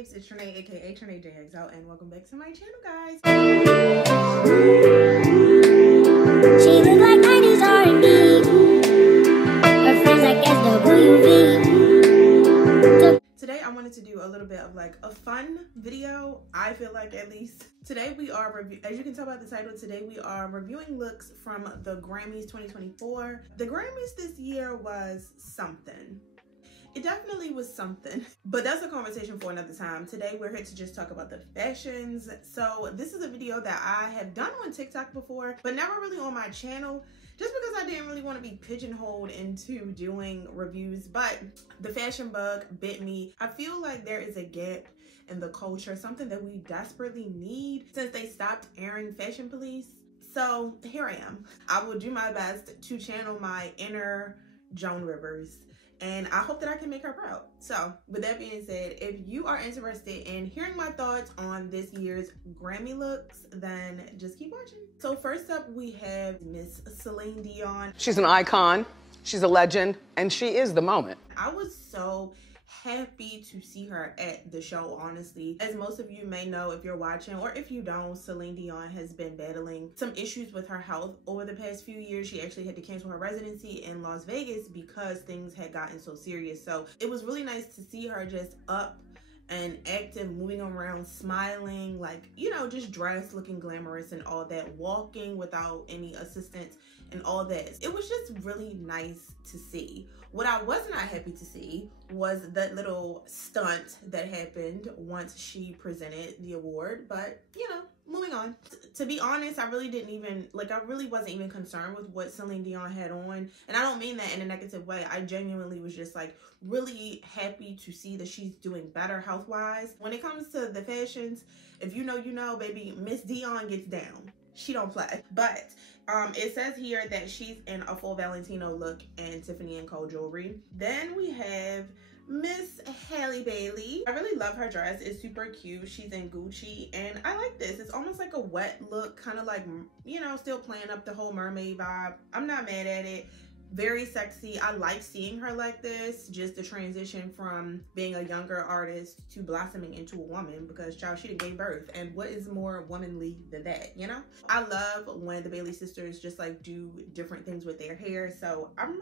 babes, it's Trinae, aka Trinae JXL, and welcome back to my channel, guys. She look like 90s R&B. Her friends like SWV. Today I wanted to do a little bit of like a fun video, I feel like, at least. Today we are, as you can tell by the title, today we are reviewing looks from the Grammys 2024. The Grammys this year was something. It definitely was something, but that's a conversation for another time. Today we're here to just talk about the fashions. So this is a video that I have done on TikTok before, but never really on my channel, just because I didn't really want to be pigeonholed into doing reviews. But the fashion bug bit me. I feel like there is a gap in the culture, something that we desperately need since they stopped airing Fashion Police. So here I am. I will do my best to channel my inner Joan Rivers, and I hope that I can make her proud. So with that being said, if you are interested in hearing my thoughts on this year's Grammy looks, then just keep watching. So first up, we have Miss Celine Dion. She's an icon, she's a legend, and she is the moment. I was so happy to see her at the show, honestly. As most of you may know, if you're watching, or if you don't, Celine Dion has been battling some issues with her health over the past few years. She actually had to cancel her residency in Las Vegas because things had gotten so serious. So it was really nice to see her just up and active, moving around, smiling, like, you know, just dressed, looking glamorous and all that, walking without any assistance and all that. It was just really nice to see. What I was not happy to see was that little stunt that happened once she presented the award, but you know, moving on. To be honest, I really wasn't even concerned with what Celine Dion had on, and I don't mean that in a negative way. I genuinely was just like really happy to see that she's doing better health-wise. When it comes to the fashions, if you know, you know, baby, Miss Dion gets down. She don't play. But it says here that she's in a full Valentino look and Tiffany & Co. jewelry. Then we have Miss Halle Bailey. I really love her dress. It's super cute. She's in Gucci, and I like this. It's almost like a wet look, kind of like, you know, still playing up the whole mermaid vibe. I'm not mad at it. Very sexy. I like seeing her like this, just the transition from being a younger artist to blossoming into a woman, because child, she done gave birth, and what is more womanly than that, you know? I love when the Bailey sisters just like do different things with their hair, so I'm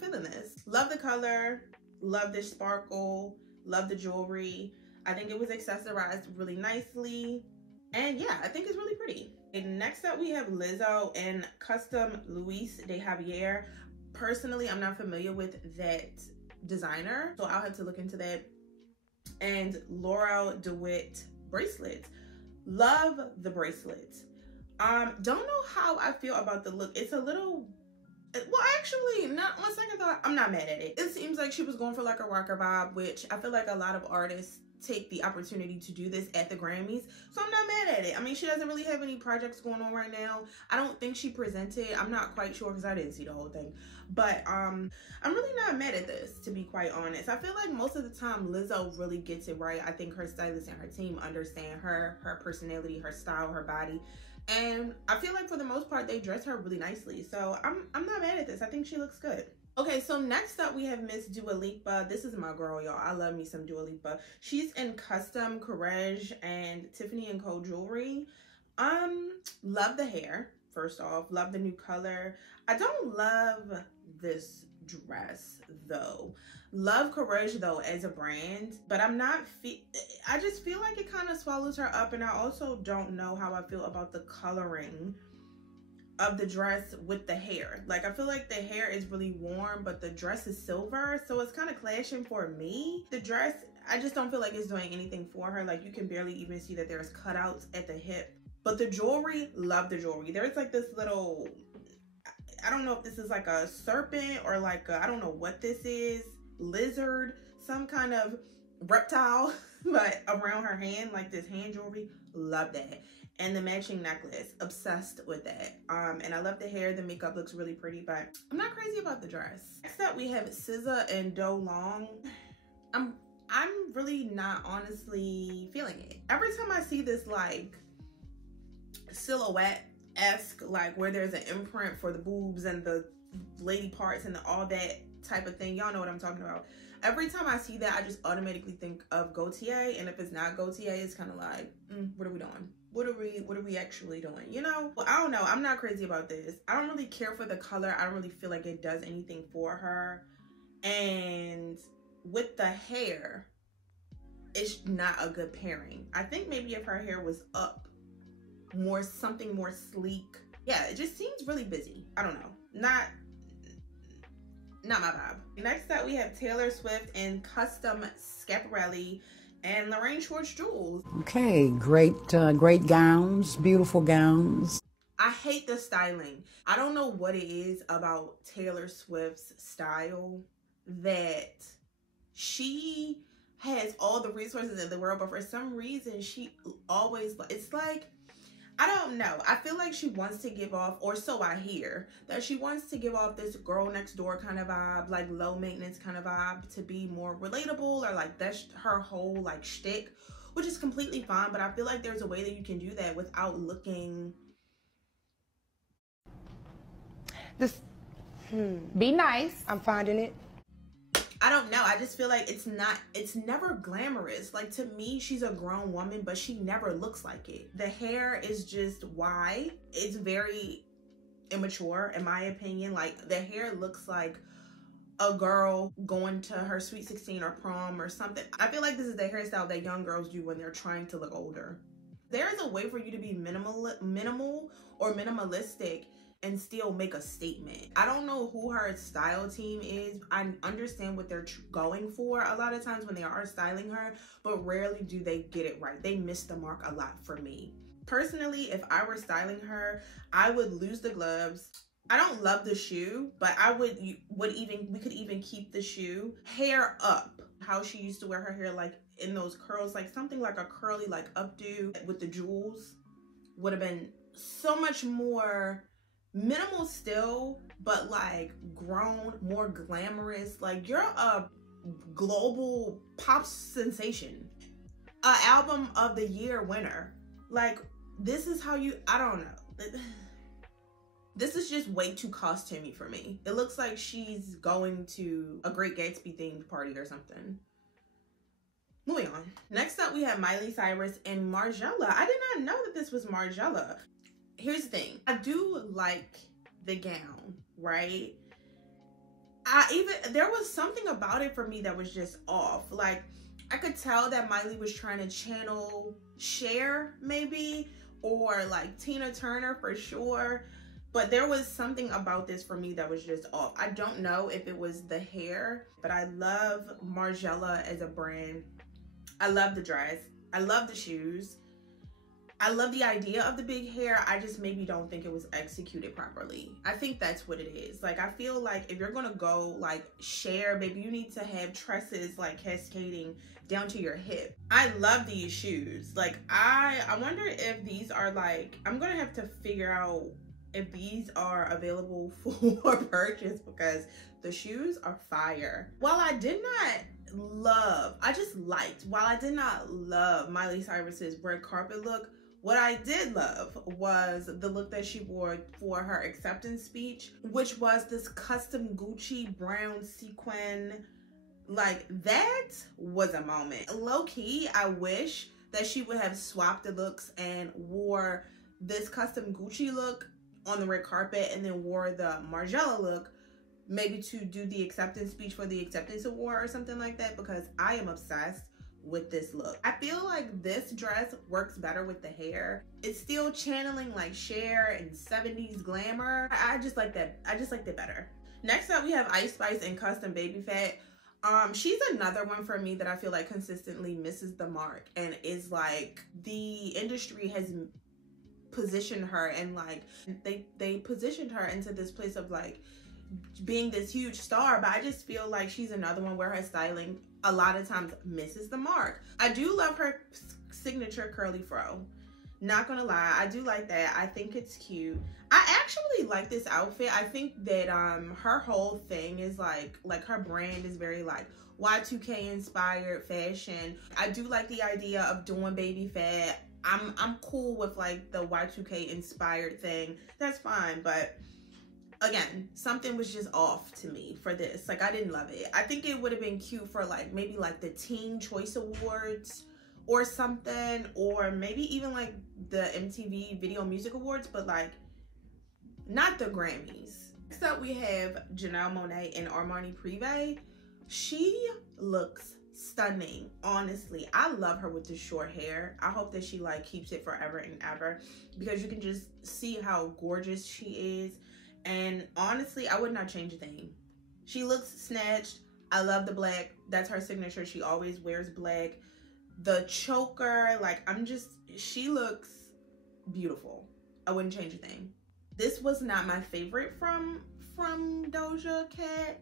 feeling this. Love the color, love the sparkle, love the jewelry. I think it was accessorized really nicely, and yeah, I think it's really pretty. And next up, we have Lizzo and Custom Luis de Javier. Personally, I'm not familiar with that designer, so I'll have to look into that. And Laura DeWitt bracelets. Love the bracelets. Don't know how I feel about the look. It's a little, well, actually, not on second thought, I'm not mad at it. It seems like she was going for like a rocker vibe, which I feel like a lot of artists take the opportunity to do this at the Grammys, so I'm not mad at it. I mean, she doesn't really have any projects going on right now. I don't think she presented. I'm not quite sure because I didn't see the whole thing, but I'm really not mad at this, to be quite honest. I feel like most of the time Lizzo really gets it right. I think her stylist and her team understand her personality, her style, her body, and I feel like for the most part they dress her really nicely, so I'm not mad at this. I think she looks good. Okay, so next up we have Miss Dua Lipa. This is my girl, y'all. I love me some Dua Lipa. She's in Custom Courage and Tiffany & Co. jewelry. Love the hair, first off. Love the new color. I don't love this dress, though. Love Courage, though, as a brand, but I just feel like it kind of swallows her up, and I also don't know how I feel about the coloring of the dress with the hair. Like, I feel like the hair is really warm, but the dress is silver, so it's kind of clashing for me. The dress, I just don't feel like it's doing anything for her. Like, you can barely even see that there's cutouts at the hip. But the jewelry, love the jewelry. There's like this little, I don't know if this is like a serpent or like I don't know what this is, lizard, some kind of reptile, but around her hand, like this hand jewelry. Love that. And the matching necklace, obsessed with that. And I love the hair. The makeup looks really pretty, but I'm not crazy about the dress. Next up, we have SZA and Do Long. I'm really not honestly feeling it. Every time I see this like silhouette-esque, like where there's an imprint for the boobs and the lady parts and all that type of thing, y'all know what I'm talking about, Every time I see that, I just automatically think of Gaultier, and if it's not Gaultier, it's kind of like, what are we doing? What are we actually doing? You know? Well, I don't know. I'm not crazy about this. I don't really care for the color. I don't really feel like it does anything for her. And with the hair, it's not a good pairing. I think maybe if her hair was up, something more sleek. Yeah, it just seems really busy. I don't know. Not my vibe. Next up, we have Taylor Swift in custom Schiaparelli and Lorraine Schwartz jewels. Okay, great gowns, beautiful gowns. I hate the styling. I don't know what it is about Taylor Swift's style that she has all the resources in the world, but for some reason she always, it's like, I don't know. I feel like she wants to give off, or so I hear, that she wants to give off this girl next door kind of vibe, like low maintenance kind of vibe, to be more relatable, or like that's her whole like shtick, which is completely fine. But I feel like there's a way that you can do that without looking. Be nice. I'm finding it. I don't know. I just feel like it's never glamorous. Like, to me, she's a grown woman, but she never looks like it. The hair is just why. It's very immature, in my opinion. Like, the hair looks like a girl going to her sweet 16 or prom or something. I feel like this is the hairstyle that young girls do when they're trying to look older. There is a way for you to be minimal or minimalistic and still make a statement. I don't know who her style team is. I understand what they're going for a lot of times when they are styling her, but rarely do they get it right. They miss the mark a lot for me. Personally, if I were styling her, I would lose the gloves. I don't love the shoe, but we could even keep the shoe. Hair up. How she used to wear her hair, like in those curls, like something like a curly like updo with the jewels would have been so much more minimal still, but like grown, more glamorous. Like, you're a global pop sensation, a album of the year winner. Like, this is how you, I don't know. This is just way too costumey for me. It looks like she's going to a Great Gatsby themed party or something. Moving on. Next up, we have Miley Cyrus and Margiela. I did not know that this was Margiela. Here's the thing. I do like the gown, right? There was something about it for me that was just off. Like, I could tell that Miley was trying to channel Cher, maybe, or like Tina Turner for sure. But there was something about this for me that was just off. I don't know if it was the hair, but I love Margiela as a brand. I love the dress. I love the shoes. I love the idea of the big hair. I just maybe don't think it was executed properly. I think that's what it is. Like, I feel like if you're gonna go like Cher, maybe you need to have tresses like cascading down to your hip. I love these shoes. Like, I wonder if these are like, I'm gonna have to figure out if these are available for purchase, because the shoes are fire. While I did not love Miley Cyrus's red carpet look, what I did love was the look that she wore for her acceptance speech, which was this custom Gucci brown sequin. Like, that was a moment. Low-key, I wish that she would have swapped the looks and wore this custom Gucci look on the red carpet and then wore the Margiela look maybe to do the acceptance speech for the acceptance award or something like that, because I am obsessed with this look. I feel like this dress works better with the hair. It's still channeling like Cher and 70s glamour. I just like that. I just liked it better. Next up, we have Ice Spice and Custom Baby Fat. She's another one for me that I feel like consistently misses the mark, and is like, the industry has positioned her, and like they positioned her into this place of like being this huge star, but I just feel like she's another one where her styling a lot of times misses the mark. I do love her signature curly fro. Not gonna lie, I do like that. I think it's cute. I actually like this outfit. I think that her whole thing is like her brand is very like Y2K inspired fashion. I do like the idea of doing baby fat. I'm cool with like the Y2K inspired thing. That's fine, but again, something was just off to me for this. Like, I didn't love it. I think it would have been cute for like maybe like the Teen Choice Awards or something, or maybe even like the MTV Video Music Awards, but like not the Grammys. Next up we have Janelle Monáe and Armani Privé. She looks stunning, honestly. I love her with the short hair. I hope that she like keeps it forever and ever, because you can just see how gorgeous she is. And honestly, I would not change a thing. She looks snatched. I love the black. That's her signature. She always wears black. The choker, like, she looks beautiful. I wouldn't change a thing. This was not my favorite from Doja Cat.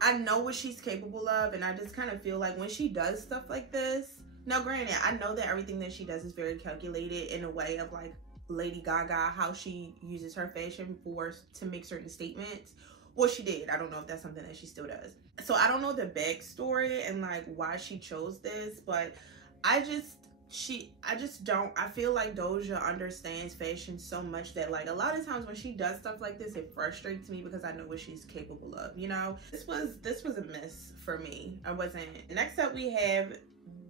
I know what she's capable of, and I just kind of feel like when she does stuff like this, now granted, I know that everything that she does is very calculated in a way of like Lady Gaga, how she uses her fashion to make certain statements. Well, she did. I don't know if that's something that she still does. So I don't know the backstory and like why she chose this, but I feel like Doja understands fashion so much that like a lot of times when she does stuff like this, it frustrates me because I know what she's capable of, you know? This was a miss for me. I wasn't. Next up we have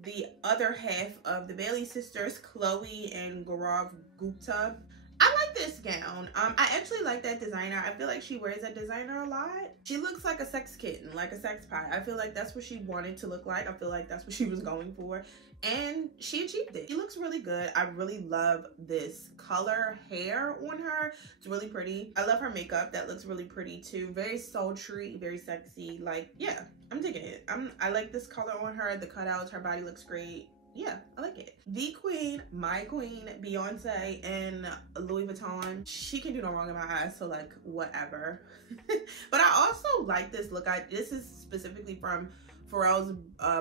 the other half of the Bailey sisters, Chloe and Gaurav Gupta. I like this gown. I actually like that designer. I feel like she wears that designer a lot. She looks like a sex kitten, like a sex pie. I feel like that's what she wanted to look like. I feel like that's what she was going for, and she achieved it. She looks really good. I really love this color hair on her. It's really pretty. I love her makeup. That looks really pretty too. Very sultry, very sexy. Like, yeah, I'm digging it. I like this color on her. The cutouts, her body looks great. Yeah, I like it. The queen, my queen, Beyonce and Louis Vuitton. She can do no wrong in my eyes, so like whatever. But I also like this look. This is specifically from Pharrell's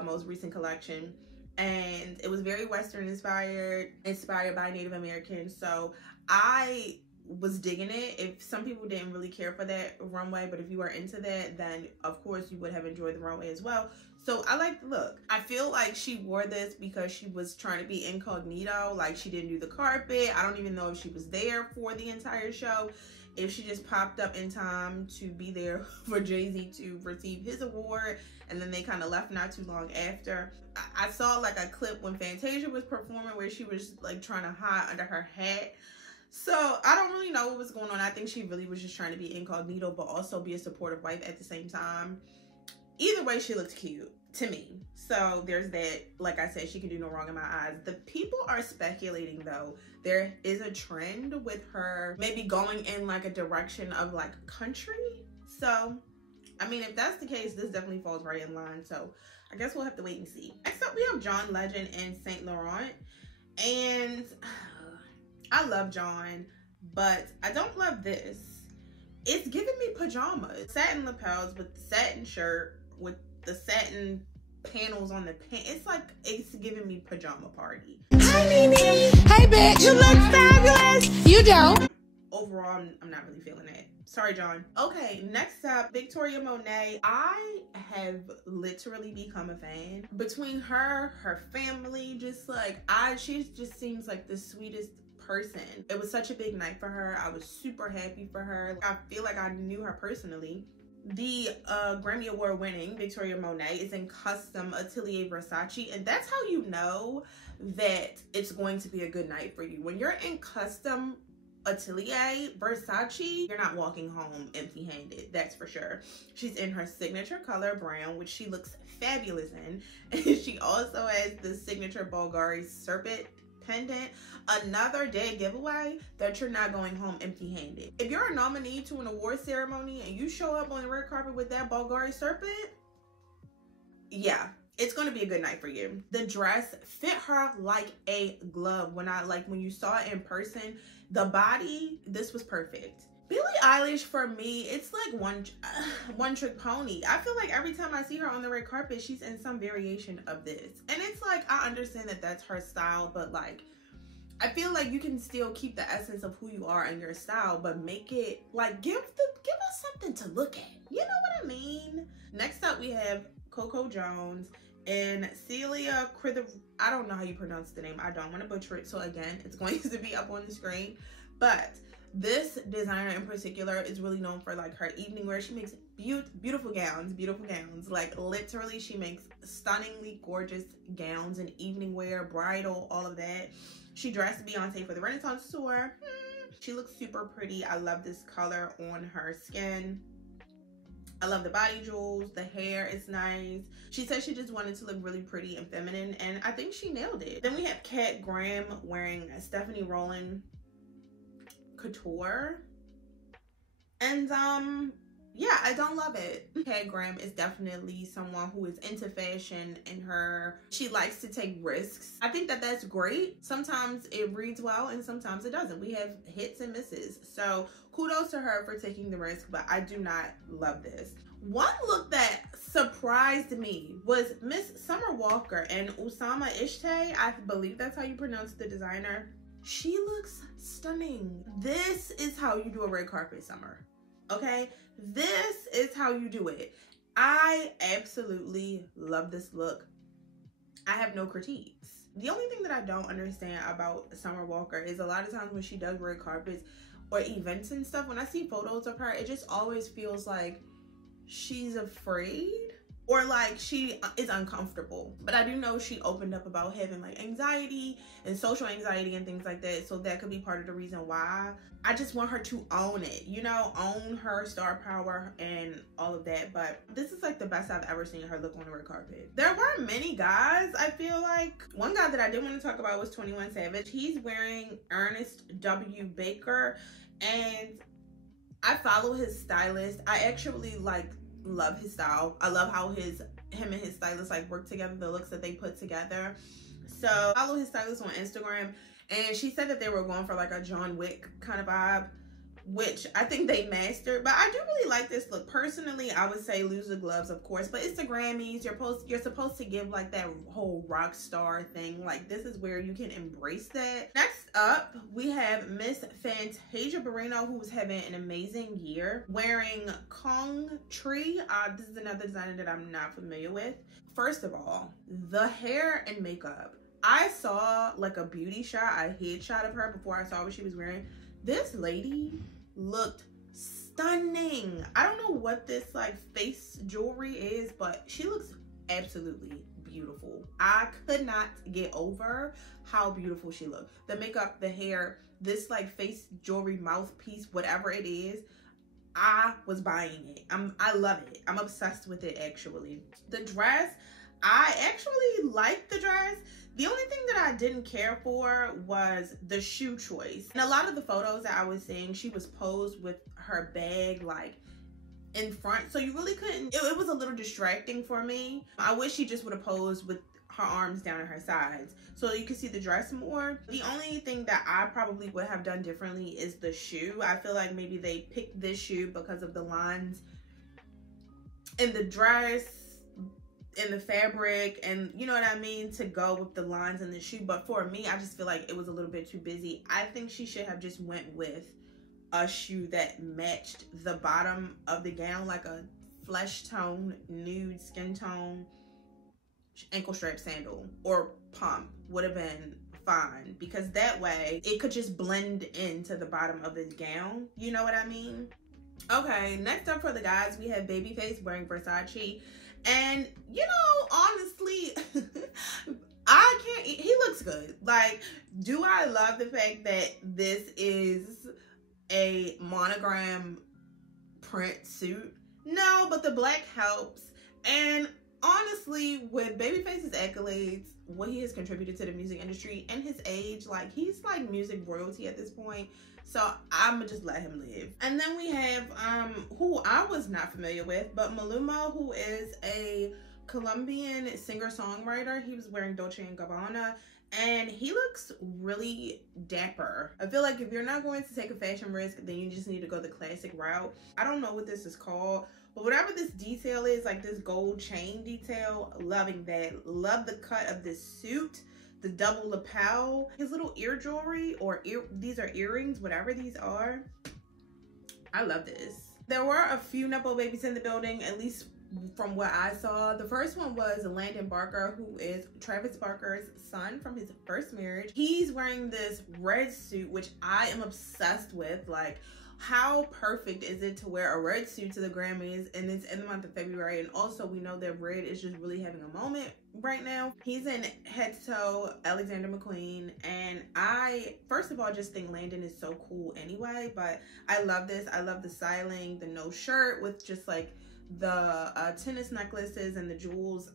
most recent collection, and it was very Western inspired by Native Americans. So I was digging it. If some people didn't really care for that runway, but if you were into that, then of course you would have enjoyed the runway as well. So I like the look. I feel like she wore this because she was trying to be incognito. Like, she didn't do the carpet. I don't even know if she was there for the entire show, if she just popped up in time to be there for Jay-Z to receive his award, and then they kind of left not too long after. I saw like a clip when Fantasia was performing where she was like trying to hide under her hat. So I don't really know what was going on. I think she really was just trying to be incognito, but also be a supportive wife at the same time. Either way, she looked cute to me. So there's that. Like I said, she can do no wrong in my eyes. The people are speculating though, there is a trend with her maybe going in like a direction of like country. So I mean, if that's the case, this definitely falls right in line. So I guess we'll have to wait and see. Next up, we have John Legend and Saint Laurent. And I love John, but I don't love this. It's giving me pajamas. Satin lapels with the satin shirt with the satin panels on the pants. It's like, it's giving me pajama party. Hi, Mimi. Hey, bitch. You look fabulous. You don't. Overall, I'm not really feeling it. Sorry, John. Okay, next up, Victoria Monet. I have literally become a fan. Between her family, just like, she just seems like the sweetest person. It was such a big night for her. I was super happy for her. I feel like I knew her personally. The Grammy Award winning Victoria Monet is in custom Atelier Versace, and that's how you know that it's going to be a good night for you. When you're in custom Atelier Versace, you're not walking home empty-handed, that's for sure. She's in her signature color brown, which she looks fabulous in, and she also has the signature Bulgari serpent pendant. Another dead giveaway that you're not going home empty-handed. If you're a nominee to an award ceremony and you show up on the red carpet with that Bulgari serpent, yeah, it's going to be a good night for you. The dress fit her like a glove. When you saw it in person, the body, this was perfect. Billie Eilish, for me, it's like one trick pony. I feel like every time I see her on the red carpet, she's in some variation of this. And it's like, I understand that that's her style, but like, I feel like you can still keep the essence of who you are and your style, but make it like, give us something to look at. You know what I mean? Next up, we have Coco Jones and Celia Crithero. I don't know how you pronounce the name. I don't want to butcher it. So again, it's going to be up on the screen. But this designer in particular is really known for like her evening wear. She makes beautiful gowns. Like literally she makes stunningly gorgeous gowns and evening wear, bridal, all of that. She dressed Beyonce for the Renaissance tour. She looks super pretty. I love this color on her skin. I love the body jewels. The hair is nice. She said she just wanted to look really pretty and feminine, and I think she nailed it. Then we have Kat Graham wearing Stephanie Rowland couture, and yeah, I don't love it. Kat Graham is definitely someone who is into fashion, and she likes to take risks. I think that that's great. Sometimes it reads well and sometimes it doesn't. We have hits and misses, so kudos to her for taking the risk, but I do not love this. One look that surprised me was Miss Summer Walker and Usama Ishte. I believe that's how you pronounce the designer. She looks stunning. This is how you do a red carpet, Summer. Okay? This is how you do it. I absolutely love this look. I have no critiques. The only thing that I don't understand about Summer Walker is a lot of times when she does red carpets or events and stuff, when I see photos of her, it just always feels like she's afraid or like she is uncomfortable. But I do know she opened up about having like anxiety and social anxiety and things like that, so that could be part of the reason why. I just want her to own it, you know, own her star power and all of that. But this is like the best I've ever seen her look on the red carpet. There were many guys, I feel like. One guy that I did want to talk about was 21 Savage. He's wearing Ernest W. Baker, and I follow his stylist. I actually like love his style. I love how him and his stylist like work together, the looks that they put together. So I follow his stylist on Instagram, and she said that they were going for like a John Wick kind of vibe, which I think they mastered. But I do really like this look. Personally, I would say lose the gloves, of course, but it's the Grammys. You're supposed to give like that whole rock star thing. Like, this is where you can embrace that. Next up, we have Miss Fantasia Barrino, who's having an amazing year, wearing Kong Tree. This is another designer that I'm not familiar with. First of all, the hair and makeup. I saw like a beauty shot, a headshot of her before I saw what she was wearing. This lady looked stunning. I don't know what this like face jewelry is, but she looks absolutely beautiful. I could not get over how beautiful she looked. The makeup, the hair, this like face jewelry, mouthpiece, whatever it is, I was buying it. I love it. I'm obsessed with it actually. The dress, I actually like the dress. The only thing that I didn't care for was the shoe choice. In a lot of the photos that I was seeing, she was posed with her bag like in front, so you really couldn't, it was a little distracting for me. I wish she just would have posed with her arms down at her sides so you could see the dress more. The only thing that I probably would have done differently is the shoe. I feel like maybe they picked this shoe because of the lines in the dress, in the fabric, and you know what I mean, to go with the lines in the shoe. But for me, I just feel like it was a little bit too busy. I think she should have just went with a shoe that matched the bottom of the gown, like a flesh tone, nude skin tone, ankle strap sandal or pump would have been fine, because that way it could just blend into the bottom of the gown, you know what I mean? Okay, next up for the guys, we have Babyface wearing Versace. And, you know, honestly, he looks good. Like, do I love the fact that this is a monogram print suit? No, but the black helps. And honestly, with Babyface's accolades, what he has contributed to the music industry and his age, like, he's like music royalty at this point. So I'm gonna just let him live. And then we have who I was not familiar with, but Maluma, who is a Colombian singer-songwriter. He was wearing Dolce & Gabbana, and he looks really dapper. I feel like if you're not going to take a fashion risk, then you just need to go the classic route. I don't know what this is called, but whatever this detail is, like this gold chain detail, loving that. Love the cut of this suit. The double lapel, his little ear jewelry, or these are earrings, whatever these are. I love this. There were a few Nepo babies in the building, at least from what I saw. The first one was Landon Barker, who is Travis Barker's son from his first marriage. He's wearing this red suit, which I am obsessed with. Like, how perfect is it to wear a red suit to the Grammys, and it's in the month of February, and also we know that red is just really having a moment right now. He's in head to toe Alexander McQueen, and I first of all just think Landon is so cool anyway, but I love this. I love the styling, the no shirt with just like the tennis necklaces and the jewels.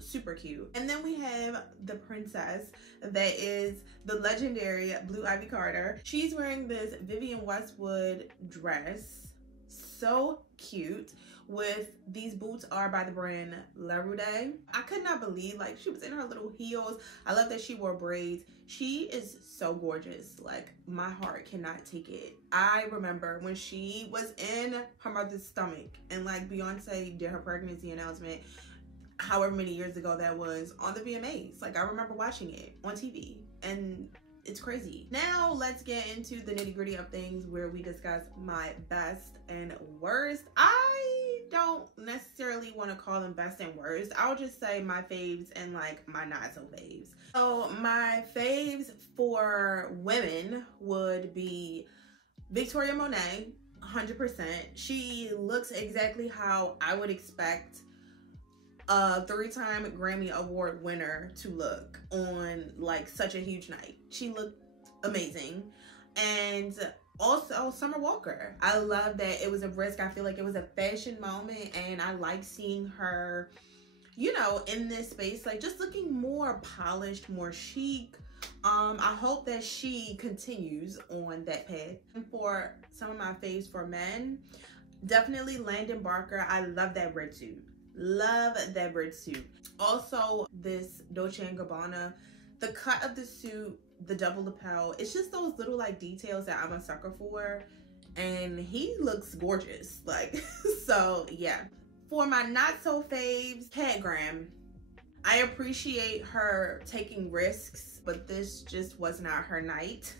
Super cute. And then we have the princess, that is the legendary Blue Ivy Carter. She's wearing this Vivienne Westwood dress, so cute, with these boots are by the brand La Rude. I could not believe, like, she was in her little heels. I love that she wore braids. She is so gorgeous. Like, my heart cannot take it. I remember when she was in her mother's stomach and like Beyonce did her pregnancy announcement, however many years ago that was, on the VMAs. Like, I remember watching it on TV, and it's crazy. Now let's get into the nitty-gritty of things, where we discuss my best and worst. I don't necessarily want to call them best and worst. I'll just say my faves and like my not so faves. So my faves for women would be Victoria Monet, 100%. She looks exactly how I would expect a 3-time Grammy Award winner to look on like such a huge night. She looked amazing. And also Summer Walker. I love that it was a risk. I feel like it was a fashion moment, and I like seeing her, you know, in this space, like just looking more polished, more chic. I hope that she continues on that path. And for some of my faves for men, definitely Landon Barker. I love that red suit. Love that red suit. Also, this Dolce & Gabbana, the cut of the suit, the double lapel, it's just those little like details that I'm a sucker for, and he looks gorgeous. Like, so yeah. For my not so faves, Kat Graham. I appreciate her taking risks, but this just was not her night.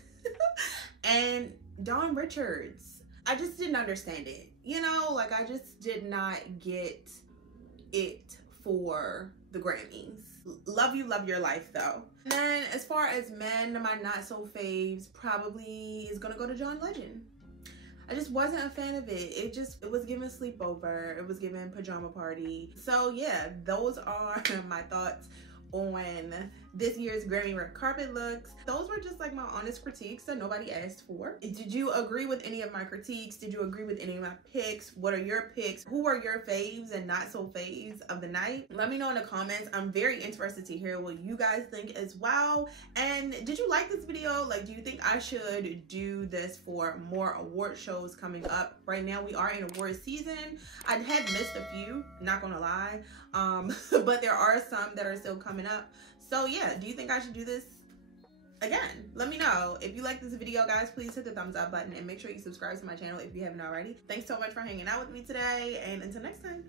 And Dawn Richards, I just didn't understand it. You know, like, I just did not get it for the Grammys. Love you, love your life though. And then as far as men, my not so faves probably is gonna go to John Legend. I just wasn't a fan of it. It was giving sleepover. It was giving pajama party. So yeah, those are my thoughts on this year's Grammy red carpet looks. Those were just like my honest critiques that nobody asked for. Did you agree with any of my critiques? Did you agree with any of my picks? What are your picks? Who are your faves and not so faves of the night? Let me know in the comments. I'm very interested to hear what you guys think as well. And did you like this video? Like, do you think I should do this for more award shows coming up? Right now we are in award season. I had missed a few, not gonna lie, but there are some that are still coming up. So yeah, do you think I should do this again? Let me know. If you like this video, guys, please hit the thumbs up button and make sure you subscribe to my channel if you haven't already. Thanks so much for hanging out with me today, and until next time.